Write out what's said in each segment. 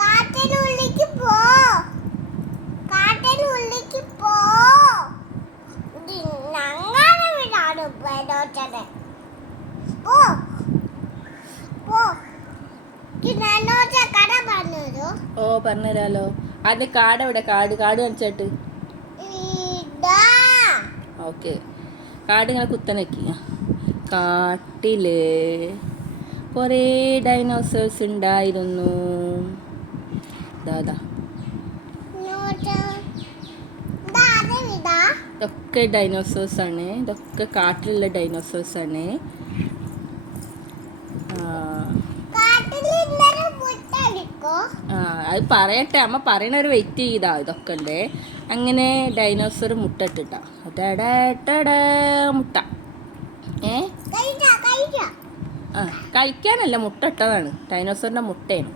കാട്ടിനുള്ളിലേക്ക് പോ. കാട്ടിനുള്ളിലേക്ക് പോ. ഞങ്ങളുടെ വീടാണ് പേരോച്ചത്. പോ പോ. കട പറഞ്ഞോ. ഓ പറഞ്ഞുതരാലോ. ആദ്യം കാട് എവിടെ? കാട് കാണിച്ചിട്ട്. ഓക്കെ, കാട് ഇങ്ങനെ കുത്തനക്കി. കാട്ടില് കുറേ ഡൈനോസേഴ്സ് ഉണ്ടായിരുന്നു. ഇതൊക്കെ ഡൈനോസേഴ്സ് ആണ്. ഇതൊക്കെ കാട്ടിലുള്ള ഡൈനോസേഴ്സ് ആണ്. അത് പറയട്ടെ, അമ്മ പറയണവര് വെയിറ്റ് ചെയ്താ. ഇതൊക്കെ ഉണ്ട്. അങ്ങനെ ഡൈനോസർ മുട്ട ഇട്ടിട്ടാ. മുട്ട കഴിക്കാനല്ല, മുട്ട ഇട്ടതാണ്. ഡൈനോസറിന്റെ മുട്ടയാണ്.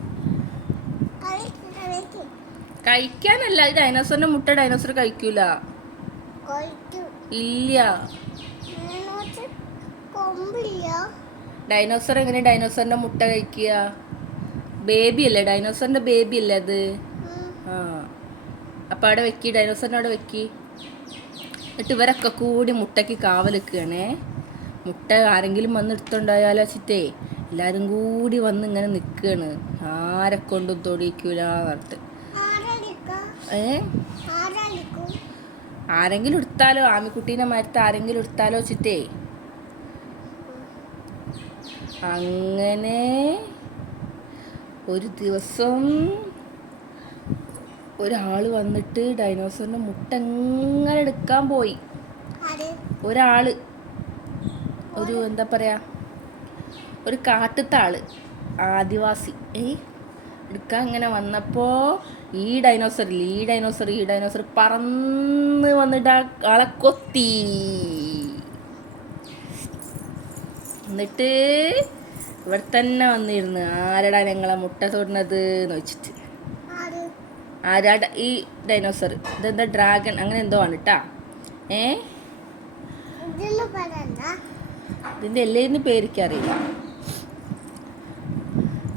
കഴിക്കാനല്ല, ഇത് ഡൈനോസറിന്റെ മുട്ട. ഡൈനോസർ കഴിക്കൂല. ഇല്ല. ഡൈനോസർ എങ്ങനെ ഡൈനോസറിന്റെ മുട്ട കഴിക്കുക? ബേബി അല്ലേ, ഡൈനോസറിന്റെ ബേബി അല്ലേ അത്. ആ, അപ്പൊ അവിടെ വെക്കി, ഡൈനോസറിനെ അവിടെ വെക്കി. എന്നിട്ട് ഇവരൊക്കെ കൂടി മുട്ടയ്ക്ക് കാവൽ നിൽക്കുകയാണേ. മുട്ട ആരെങ്കിലും വന്ന് എടുത്തുണ്ടായാലോ വെച്ചിട്ടേ എല്ലാരും കൂടി വന്ന് ഇങ്ങനെ നിൽക്കുകയാണ്. ആരെ കൊണ്ടും തൊടിക്കൂല പറഞ്ഞിട്ട്. ആരെങ്കിലും എടുത്താലോ, ആമിക്കുട്ടീനെ മരത്ത് ആരെങ്കിലും എടുത്താലോ വെച്ചിട്ടേ. അങ്ങനെ ഒരു ദിവസം ഒരാള് വന്നിട്ട് ഡൈനോസറിന്റെ മുട്ട എങ്ങനെ എടുക്കാൻ പോയി. ഒരാള്, ഒരു എന്താ പറയാ, ഒരു കാട്ടത്തെ ആള്, ആദിവാസി എടുക്കാൻ ഇങ്ങനെ വന്നപ്പോ ഈ ഡൈനോസർ പറന്ന് വന്നിട്ട് ആളെ കൊത്തി. എന്നിട്ട് ഇവിടെ തന്നെ വന്നിരുന്നു. ആരടാ ഞങ്ങളെ മുട്ട തൊടുന്നത് എന്ന് വെച്ചിട്ട്. ആരാട? ഈ ഡൈനോസർ. ഇതെന്താ ഡ്രാഗൺ അങ്ങനെ എന്തോ ആണ് കേട്ടാ. ഇതിന്റെ എല്ലാരും പേരിക്കറിയില്ല.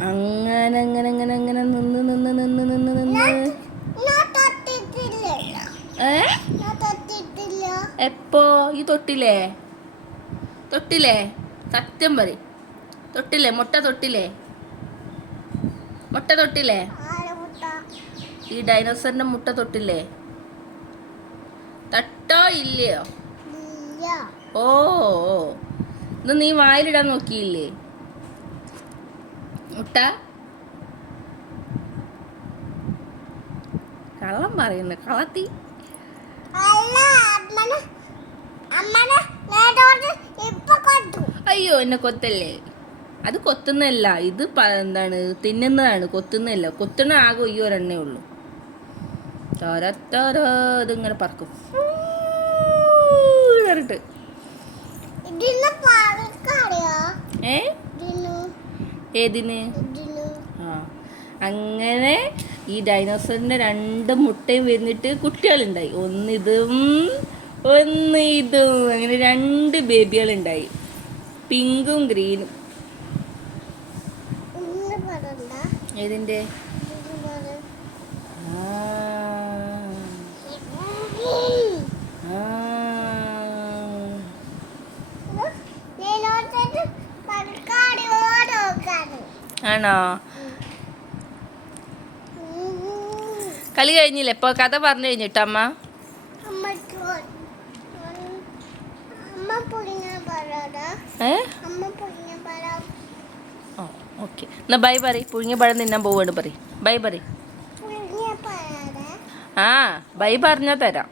അങ്ങനെ അങ്ങനെ അങ്ങനെ അങ്ങനെ നിന്ന് നിന്ന് നിന്ന് നിന്ന് നിന്ന് എപ്പോ ഈ തൊട്ടില്ലേ? സത്യം പറ, തൊട്ടില്ലേ? മുട്ട തൊട്ടില്ലേ? ഈ ഡൈനോസറിന്റെ മുട്ട തൊട്ടില്ലേ? തട്ടോ ഇല്ലയോ? ഓ, ഇത് നീ വായിലിടാൻ നോക്കിയില്ലേ മുട്ട? കള്ളം പറയുന്നു, കളത്തി. അയ്യോ, എന്നെ കൊത്തല്ലേ. അത് കൊത്തുന്നല്ല, ഇത് എന്താണ്, തിന്നുന്നതാണ്. കൊത്തുന്നല്ല. കൊത്തുന്ന ആകെ ഈ ഒരെണ്ണേ ഉള്ളൂ. ഇതിങ്ങനെ പറക്കും പറഞ്ഞിട്ട്. ഏതിന്? ആ, അങ്ങനെ ഈ ഡൈനോസറിന്റെ 2 മുട്ടയും വരുന്നിട്ട് കുട്ടികളുണ്ടായി. ഒന്നിതും അങ്ങനെ 2 ബേബികളുണ്ടായി, പിങ്കും ഗ്രീനും. ഏതിന്റെ? ആണോ? കളി കഴിഞ്ഞില്ലേ? ഇപ്പൊ കഥ പറഞ്ഞു കഴിഞ്ഞിട്ടോ അമ്മ? ഓക്കെ, എന്നാ ബൈ പറ. പുഴുങ്ങിയ പഴം തിന്നാൻ പോവാണ് പറ. ബൈ പറ. ആ, ബൈ പറഞ്ഞാ തരാം.